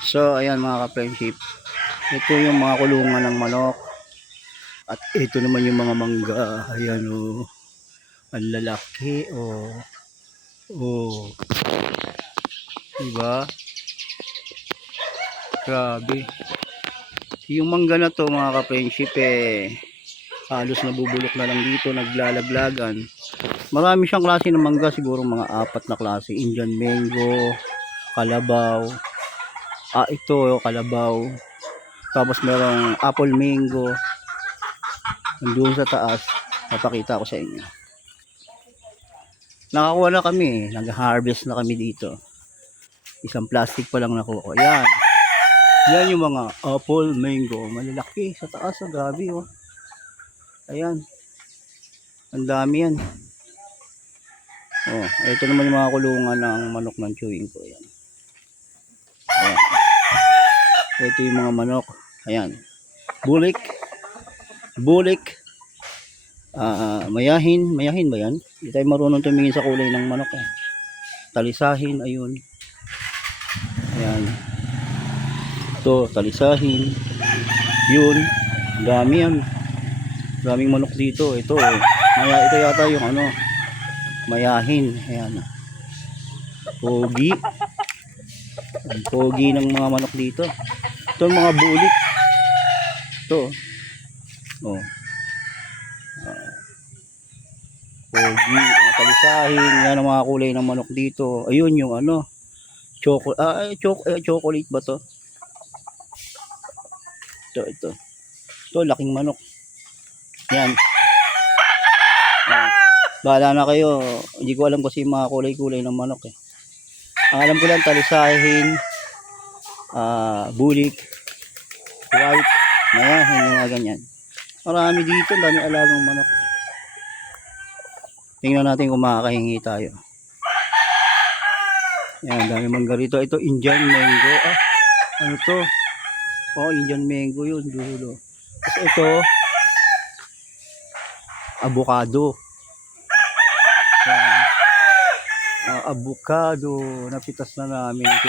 So ayan mga ka-friendship, ito yung mga kulungan ng manok at ito naman yung mga mangga. Ayan o, ang lalaki o. Oh, diba? Grabe. Yung mangga na to mga ka-friendship halos nabubulok na lang dito, naglalaglagan. Marami siyang klase ng mangga, siguro mga 4 na klase. Indian mango, kalabaw. Ito kalabaw. Tapos merong apple mango. Doon sa taas, papakita ko sa inyo. Nakakuha na kami, nag-harvest na kami dito. Isang plastic pa lang nakuha ko. Yan. Yan yung mga apple mango. Malalaki sa taas, grabe oh. Ayan. Ang dami yan. Oh, ito naman yung mga kulungan ng manok ng chewing ko. Ayan. Ayan. Ito yung mga manok. Ayan. Bulik. Mayahin ba yan? Hindi tayo marunong tumingin sa kulay ng manok Talisahin, ayun. Ayan. Ito, talisahin. Yun. Dami yan. Daming manok dito. Ito yata yung mayahin. Ayan. Pogi. Ang pogi ng mga manok dito. Ito mga bulik. Ito. Oh. Pogi, talisahin. Yan ang mga kulay ng manok dito. Ayun yung chocolate ba to? Ito. Ito, laking manok. Yan. Bahala na kayo. Hindi ko alam kasi mga kulay-kulay ng manok Ang alam ko lang, talisahin, bulik, white, mayahin, yung mga ganyan. Marami dito, dami alagang manok. Tingnan natin kung makakahingi tayo. Yan, dami mangga rito. Ito, Indian mango. Ano to? Indian mango yun, dulo. Tapos ito, avocado. Yan. Avocado. Napitas na namin ito.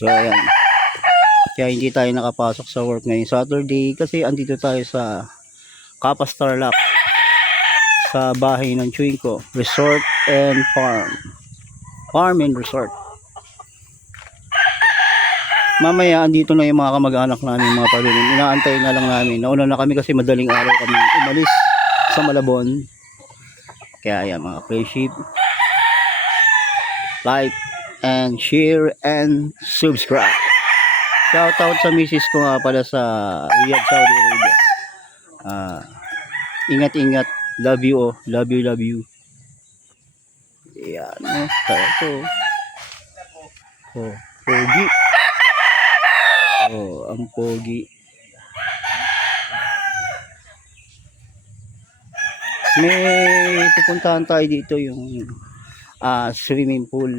So, ayan. Kaya hindi tayo nakapasok sa work ngayong Saturday kasi andito tayo sa Kapas Tarlac sa bahay ng chewing ko, resort and farm and resort. Mamaya andito na yung mga kamag-anak namin, mga pamilya. Inaantay na lang namin. Nauna na kami kasi madaling araw kami umalis sa Malabon. Kaya ayan mga friendship, like and share and subscribe. Shout out sa misis ko nga pala sa Riyadh, Saudi Arabia. Ingat. Love you. Love you. Yan. Ito. Pogi. Ang pogi. May pupuntahan tayo dito yung swimming pool.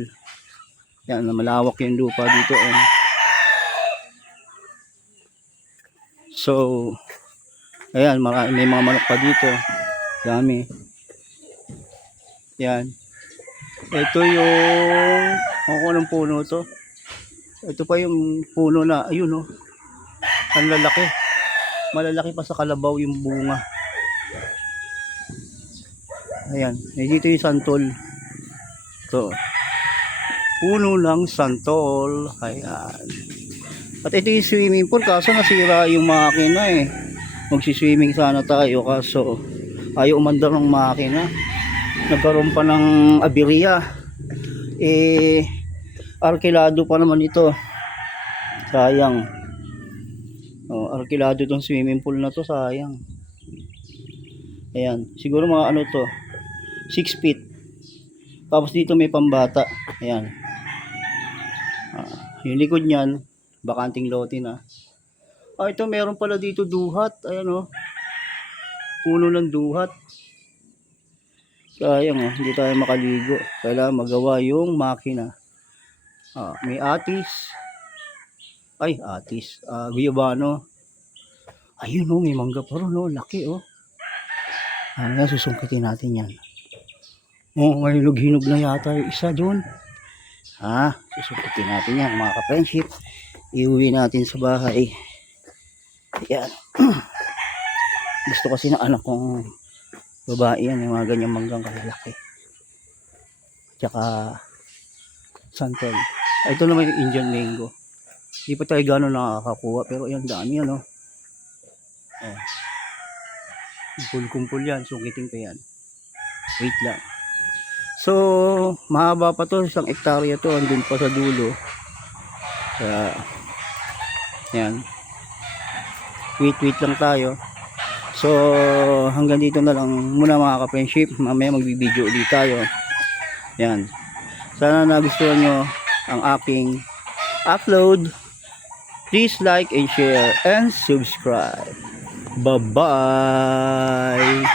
Yan, malawak yung lupa dito So ayan, may mga manok pa dito. Dami. Yan. Ito yung anong puno to. Ito pa yung puno na, ayun ang lalaki. Malalaki pa sa kalabaw yung bunga. Ayan, dito yung santol. Ito. Puno lang santol. Ayan. At ito yung swimming pool, kaso nasira yung makina Magsiswimming sana tayo kaso ayaw umandar ng makina. Nagkaroon pa ng aberya. Arkilado pa naman ito. Sayang. Arkilado tong swimming pool na to, sayang. Ayan, siguro mga 6 feet. Tapos dito may pambata. Ayan. Yung likod niyan, bakanting lote na. Ito meron pala dito duhat. Ayan puno ng duhat. Sayang hindi tayo makaligo. Kailangan magawa yung makina. May atis. Guyabano. Ayun may mangga pa rin laki susungkitin natin yan. May hinog na yata yung isa doon. Susubukin natin yan mga ka-friendship. Iuwi natin sa bahay. Yan. Gusto kasi ng anak kong babae yan, yung mga ganyang manggang kalalaki. Tsaka santol. Ito naman yung Indian mango. Hindi pa tayo gano'n nakakakuha, pero yan dami yan, oh. Kumpul-kumpul yan, sukitin ko yan. Wait lang. So, mahaba pa to, 1 hektarya to, andun pa sa dulo. Yan. Wait lang tayo. So, hanggang dito na lang muna mga ka-friendship. Mamaya magbibideo ulit tayo. Yan. Sana nagustuhan nyo ang aking upload. Please like and share and subscribe. Bye-bye!